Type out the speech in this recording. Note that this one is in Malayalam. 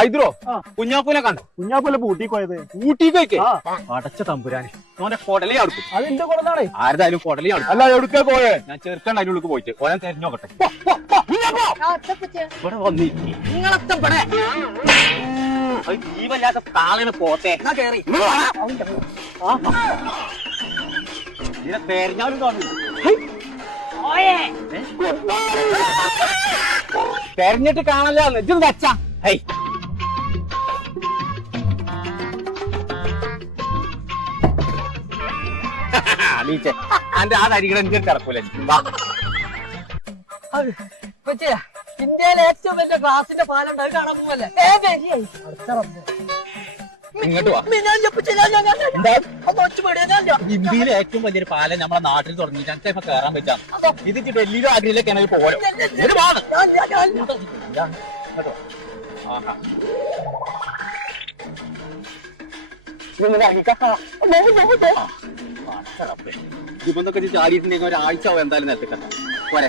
ഹൈദ്രോ കുഞ്ഞാപ്പൂനെ കണ്ടോ? കുഞ്ഞാപ്പൂലെ ഊട്ടിക്ക് പോയത്. ഊട്ടിക്ക് അടച്ച തമ്പുരാന് ഓനെ കൊടലേ അടുക്കും. അത് എന്റെ കൊടുത്താണേ. ആരുതായാലും കൊടലേ അടുക്കും. അല്ല എവിടുക്കാ പോയേ? ഞാൻ ചെറുക്കണ്ട അതിൻ്റെ ഉള്ളിൽ പോയിട്ട് ഓനെ തെരഞ്ഞോക്കട്ടെ. ഇവിടെ വന്നിരിക്കും നിങ്ങളെത്തപ്പെടേ ജീവല്ലാത്ത താളിന് പോത്തെ കേറി ഇതിനെ തെരഞ്ഞാലും കാണില്ല. തെരഞ്ഞിട്ട് കാണല്ലോ ഇതും വെച്ചാ അന്റെ ആ തരികട എനിക്ക് കിടക്കൂല. ഇന്ത്യയിലെ ഏറ്റവും വലിയ ഗ്ലാസിന്റെ പാലുണ്ട്, അത് കാണാൻ പോവല്ലേ? ഇങ്ങോട്ട് വാ. ഇന്ത്യയിലെ ഏറ്റവും വലിയൊരു പാലം നമ്മളെ നാട്ടിൽ തുടങ്ങിയിട്ട് എനിക്ക് ഇപ്പൊ കയറാൻ പറ്റാം. ഇത് ഡൽഹിയിലോ ആഗ്രയിലൊക്കെയാണ് പോരോ. ഇതിപ്പൊക്കെ ചാടിയിട്ടുണ്ടെങ്കിൽ ഒരാഴ്ച എന്തായാലും നേരത്തെ പോരെ.